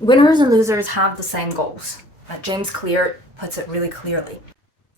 Winners and losers have the same goals. James Clear puts it really clearly.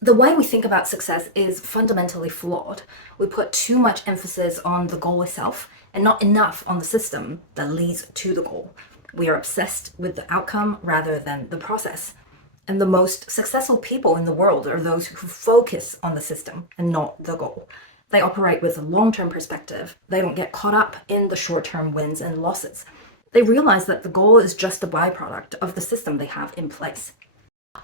The way we think about success is fundamentally flawed. We put too much emphasis on the goal itself and not enough on the system that leads to the goal. We are obsessed with the outcome rather than the process. And the most successful people in the world are those who focus on the system and not the goal. They operate with a long-term perspective. They don't get caught up in the short-term wins and losses. They realize that the goal is just a byproduct of the system they have in place.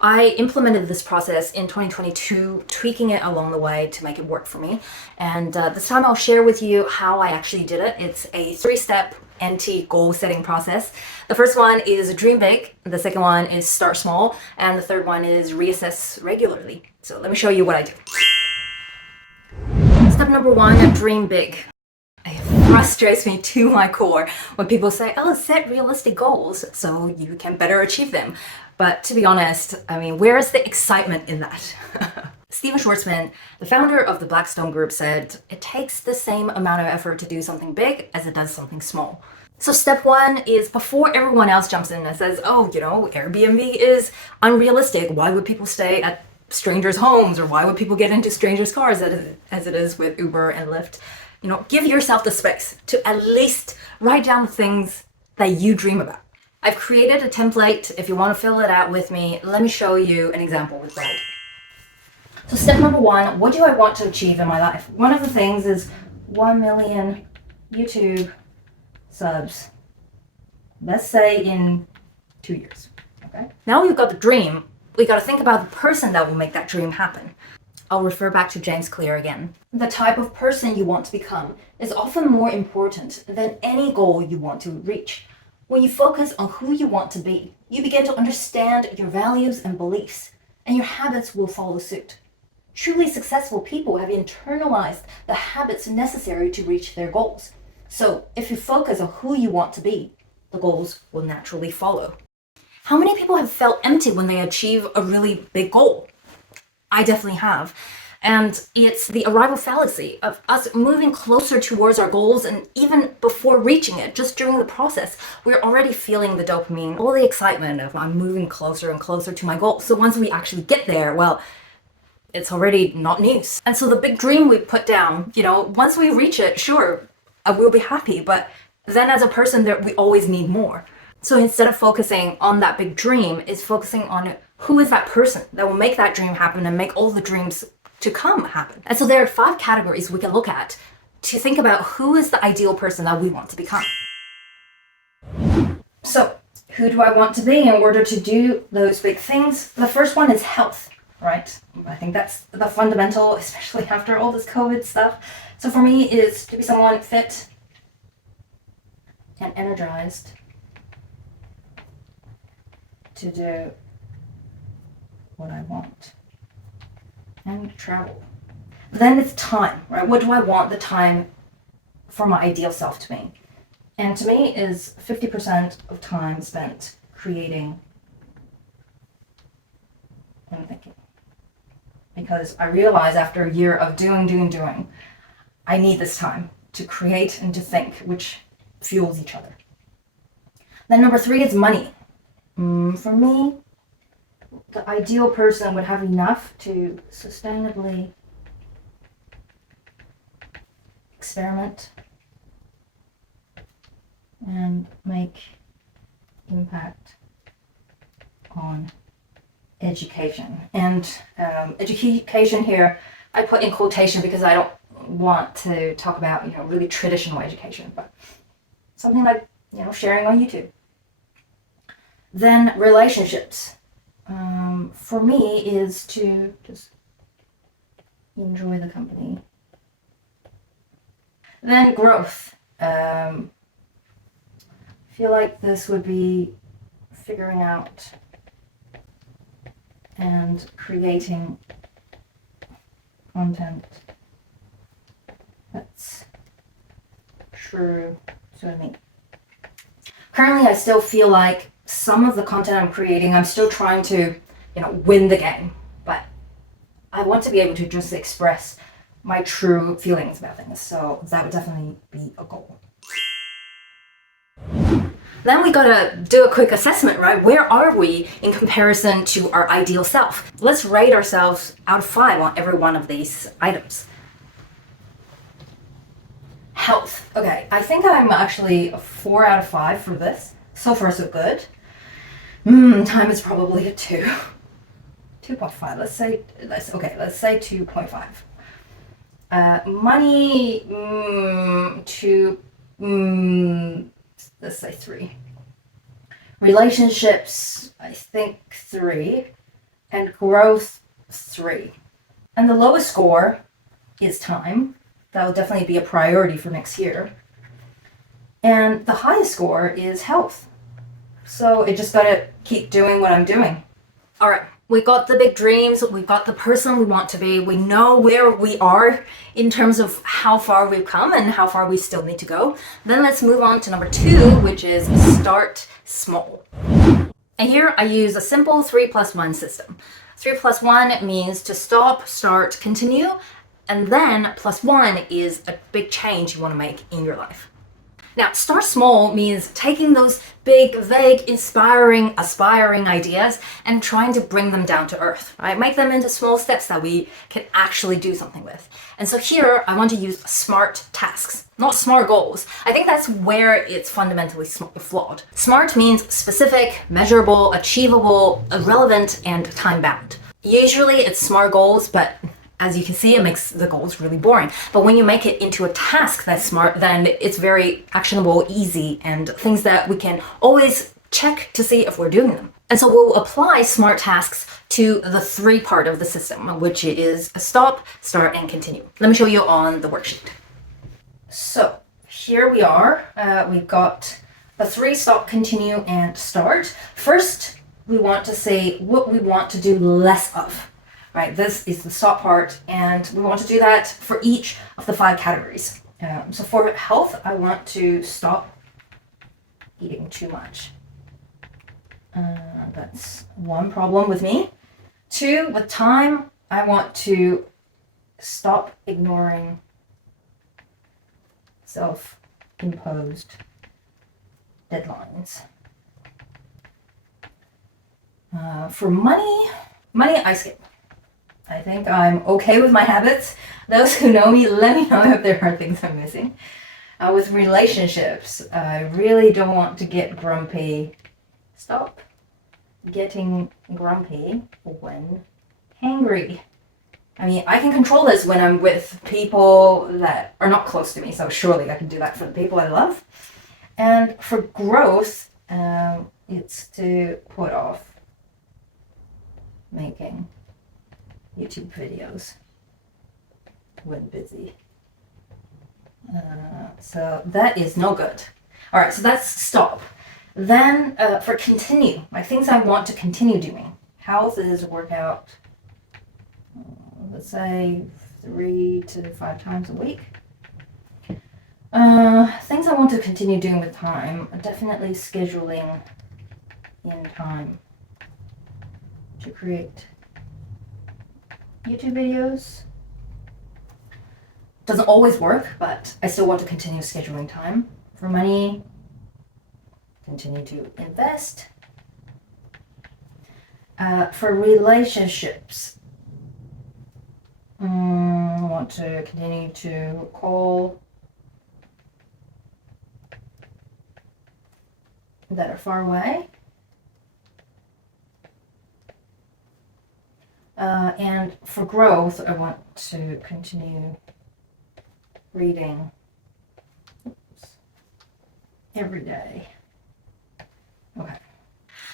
I implemented this process in 2022, tweaking it along the way to make it work for me. And this time I'll share with you how I actually did it. It's a 3-step anti-goal setting process. The first one is dream big, the second one is start small, and the third one is reassess regularly. So let me show you what I do. Step number 1, dream big. It frustrates me to my core when people say, oh, set realistic goals so you can better achieve them. But to be honest, where is the excitement in that? Stephen Schwartzman, the founder of the Blackstone Group, said, it takes the same amount of effort to do something big as it does something small. So step 1 is before everyone else jumps in and says, oh, Airbnb is unrealistic. Why would people stay at strangers' homes? Or why would people get into strangers' cars as it is with Uber and Lyft? Give yourself the space to at least write down things that you dream about. I've created a template. If you want to fill it out with me, let me show you an example with that. So step number 1, what do I want to achieve in my life? One of the things is 1 million YouTube subs, let's say in 2 years. Okay. Now we've got the dream. We got to think about the person that will make that dream happen. I'll refer back to James Clear again. The type of person you want to become is often more important than any goal you want to reach. When you focus on who you want to be, you begin to understand your values and beliefs, and your habits will follow suit. Truly successful people have internalized the habits necessary to reach their goals. So if you focus on who you want to be, the goals will naturally follow. How many people have felt empty when they achieve a really big goal? I definitely have. And it's the arrival fallacy of us moving closer towards our goals, and even before reaching it, just during the process, we're already feeling the dopamine, all the excitement of I'm moving closer and closer to my goal. So once we actually get there, well, it's already not news. And so the big dream we put down, once we reach it, sure, I will be happy, but then as a person that we always need more. So instead of focusing on that big dream, is focusing on who is that person that will make that dream happen and make all the dreams to come happen. And so there are 5 categories we can look at to think about who is the ideal person that we want to become. So who do I want to be in order to do those big things? The first one is health, right? I think that's the fundamental, especially after all this COVID stuff. So for me is to be someone fit and energized to do what I want and travel. Then it's time, right? What do I want the time for my ideal self to be? And to me is 50% of time spent creating and thinking. Because I realize after a year of doing, I need this time to create and to think, which fuels each other. Then number 3 is money. For me, the ideal person would have enough to sustainably experiment and make impact on education. And education here, I put in quotation because I don't want to talk about, really traditional education, but something like, sharing on YouTube. Then relationships. For me is to just enjoy the company. Then growth. I feel like this would be figuring out and creating content that's true to me. Currently, I still feel like some of the content I'm creating, I'm still trying to, win the game. But I want to be able to just express my true feelings about things. So that would definitely be a goal. Then we gotta do a quick assessment, right? Where are we in comparison to our ideal self? Let's rate ourselves out of 5 on every one of these items. Health. Okay, I think I'm actually a 4 out of 5 for this. So far, so good. Time is probably a 2. 2.5. Let's say 2.5. Money, let's say 3. Relationships, I think 3. And growth, 3. And the lowest score is time. That will definitely be a priority for next year. And the highest score is health. So it just gotta keep doing what I'm doing. All right, we got the big dreams, we've got the person we want to be, we know where we are in terms of how far we've come and how far we still need to go. Then let's move on to number 2, which is start small. And here I use a simple 3+1 system. 3+1 means to stop, start, continue, and then +1 is a big change you want to make in your life. Now, start small means taking those big, vague, inspiring, aspiring ideas and trying to bring them down to earth, right? Make them into small steps that we can actually do something with. And so here, I want to use SMART tasks, not SMART goals. I think that's where it's fundamentally flawed. SMART means specific, measurable, achievable, relevant, and time-bound. Usually it's SMART goals, but as you can see, it makes the goals really boring. But when you make it into a task that's smart, then it's very actionable, easy, and things that we can always check to see if we're doing them. And so we'll apply SMART tasks to the 3 part of the system, which is stop, start, and continue. Let me show you on the worksheet. So here we are. We've got the 3: stop, continue, and start. First, we want to say what we want to do less of. Right, this is the stop part, and we want to do that for each of the 5 categories. So for health, I want to stop eating too much. That's one problem with me. 2, with time, I want to stop ignoring self-imposed deadlines. For money, I skip. I think I'm okay with my habits. Those who know me, let me know if there are things I'm missing. With relationships, I really don't want to get grumpy. Stop getting grumpy when angry. I mean, I can control this when I'm with people that are not close to me, so surely I can do that for the people I love. And for growth, it's to put off making YouTube videos when busy. So that is no good. All right, so that's stop. Then for continue, like things I want to continue doing. Health is workout, let's say 3 to 5 times a week. Things I want to continue doing with time, definitely scheduling in time to create YouTube videos. Doesn't always work, but I still want to continue scheduling time. For money, continue to invest. For relationships, I want to continue to call that are far away. And for growth, I want to continue reading every day. Okay.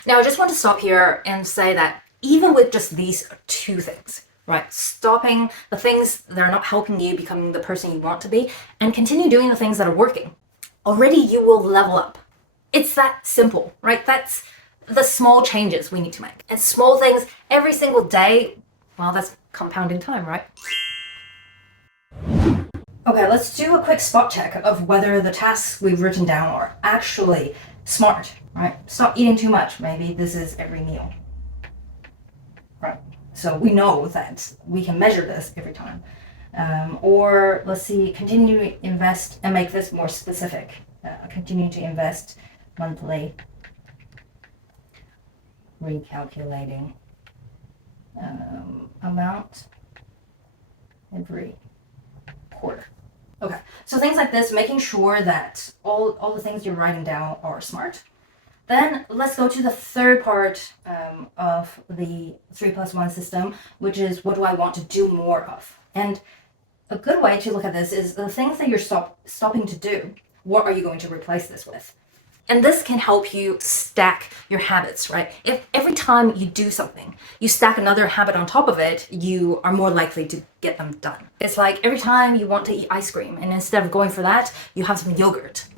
Now, I just want to stop here and say that even with just these 2 things, right? Stopping the things that are not helping you becoming the person you want to be and continue doing the things that are working, already you will level up. It's that simple, right? That's the small changes we need to make. And small things every single day, well, that's compounding time, right? Okay, let's do a quick spot check of whether the tasks we've written down are actually smart, right? Stop eating too much. Maybe this is every meal, right? So we know that we can measure this every time. Or let's see, continue to invest and make this more specific. Continue to invest monthly, recalculating amount every quarter. Okay, so things like this, making sure that all the things you're writing down are smart. Then let's go to the third part of the 3+1 system, which is what do I want to do more of? And a good way to look at this is the things that you're stopping to do, what are you going to replace this with? And this can help you stack your habits, right? If every time you do something, you stack another habit on top of it, you are more likely to get them done. It's like every time you want to eat ice cream, and instead of going for that, you have some yogurt.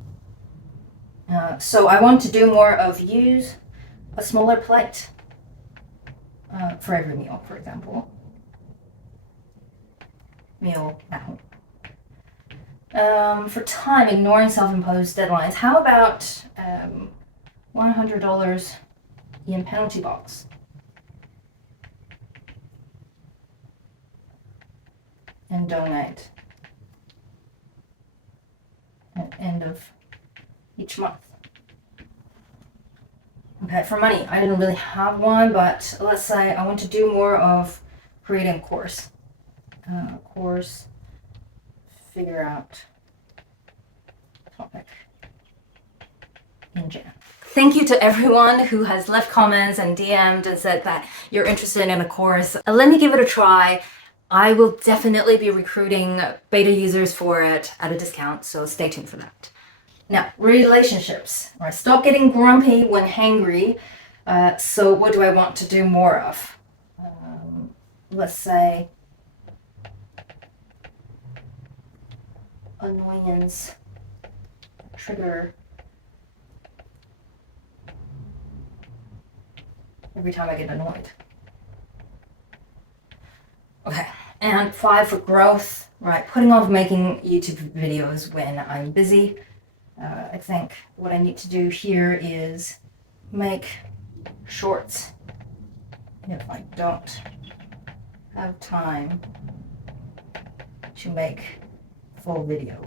So I want to do more of use a smaller plate for every meal, for example. Meal at home. For time, ignoring self-imposed deadlines. How about $100 in penalty box? And donate at end of each month. Okay, for money, I didn't really have one, but let's say I want to do more of creating a course. Figure out topic in Jan. Thank you to everyone who has left comments and DM'd and said that you're interested in a course. Let me give it a try. I will definitely be recruiting beta users for it at a discount, so stay tuned for that. Now, relationships. Right, stop getting grumpy when hangry. So what do I want to do more of? Let's say annoyance trigger every time I get annoyed. Okay, and 5 for growth, right? Putting off making YouTube videos when I'm busy. I think what I need to do here is make shorts if I don't have time to make full video.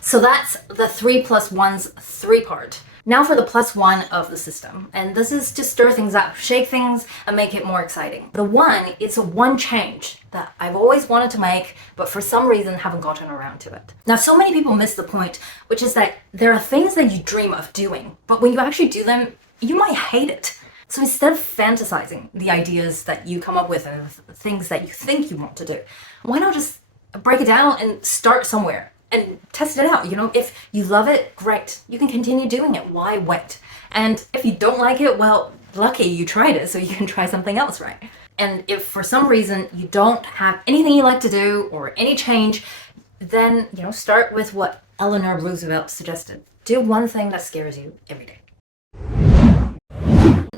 So that's the 3+1's 3-part. Now for the +1 of the system. And this is to stir things up, shake things, and make it more exciting. The 1, it's a one change that I've always wanted to make, but for some reason haven't gotten around to it. Now, so many people miss the point, which is that there are things that you dream of doing, but when you actually do them, you might hate it. So instead of fantasizing the ideas that you come up with and things that you think you want to do, why not just break it down and start somewhere and test it out? You know, if you love it, great. You can continue doing it. Why wait? And if you don't like it, well, lucky you tried it, so you can try something else, right? And if for some reason you don't have anything you like to do or any change, then, you know, start with what Eleanor Roosevelt suggested. Do one thing that scares you every day.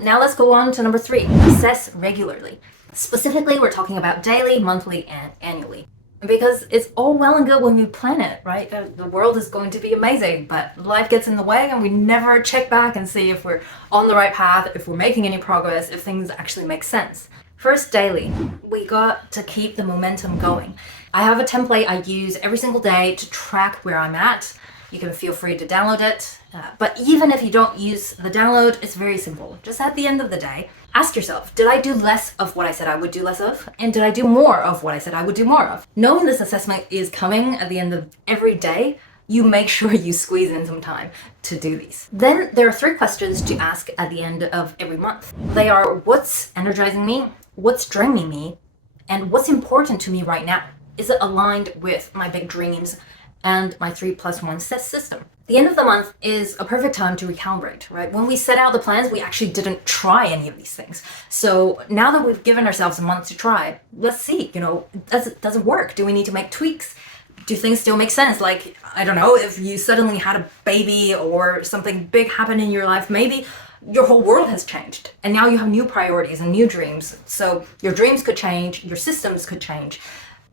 Now let's go on to number 3, assess regularly. Specifically, we're talking about daily, monthly, and annually. Because it's all well and good when we plan it, right? The world is going to be amazing, but life gets in the way and we never check back and see if we're on the right path, if we're making any progress, if things actually make sense. First, daily. We got to keep the momentum going. I have a template I use every single day to track where I'm at. You can feel free to download it. But even if you don't use the download, it's very simple. Just at the end of the day, ask yourself, did I do less of what I said I would do less of? And did I do more of what I said I would do more of? Knowing this assessment is coming at the end of every day, you make sure you squeeze in some time to do these. Then there are 3 questions to ask at the end of every month. They are, what's energizing me? What's draining me? And what's important to me right now? Is it aligned with my big dreams and my 3+1 system? The end of the month is a perfect time to recalibrate, right? When we set out the plans, we actually didn't try any of these things. So now that we've given ourselves a month to try, let's see, you know, does it work? Do we need to make tweaks? Do things still make sense? Like, I don't know, if you suddenly had a baby or something big happened in your life, maybe your whole world has changed and now you have new priorities and new dreams. So your dreams could change, your systems could change.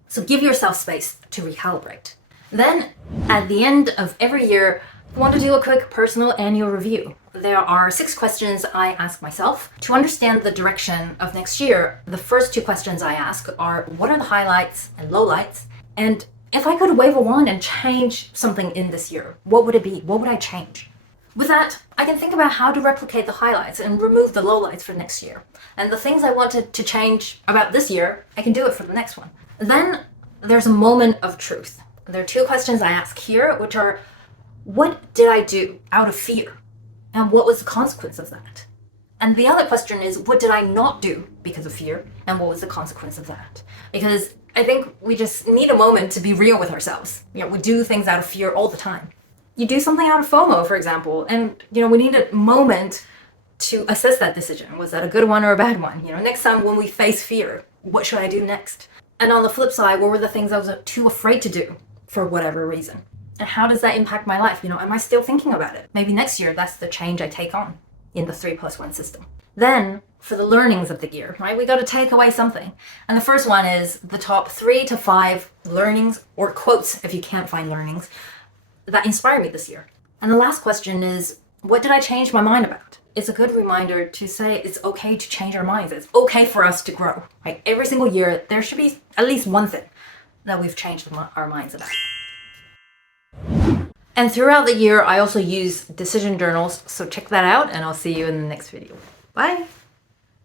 So give yourself space to recalibrate. Then, at the end of every year, I want to do a quick personal annual review. There are 6 questions I ask myself. To understand the direction of next year, the first 2 questions I ask are, what are the highlights and lowlights? And If I could wave a wand and change something in this year, what would it be? What would I change? With that, I can think about how to replicate the highlights and remove the lowlights for next year. And the things I wanted to change about this year, I can do it for the next one. Then there's a moment of truth. There are two questions I ask here, which are, what did I do out of fear? And what was the consequence of that? And the other question is, what did I not do because of fear? And what was the consequence of that? Because I think we just need a moment to be real with ourselves. We do things out of fear all the time. You do something out of FOMO, for example, and we need a moment to assess that decision. Was that a good one or a bad one? Next time when we face fear, what should I do next? And on the flip side, what were the things I was too afraid to do for whatever reason? And how does that impact my life? Am I still thinking about it? Maybe next year, that's the change I take on in the 3+1 system. Then, for the learnings of the year, right, we got to take away something. And the first one is the top 3 to 5 learnings, or quotes if you can't find learnings, that inspired me this year. And the last question is, what did I change my mind about? It's a good reminder to say it's okay to change our minds. It's okay for us to grow. Right? Every single year, there should be at least one thing that we've changed our minds about. And throughout the year, I also use decision journals. So check that out, and I'll see you in the next video. Bye.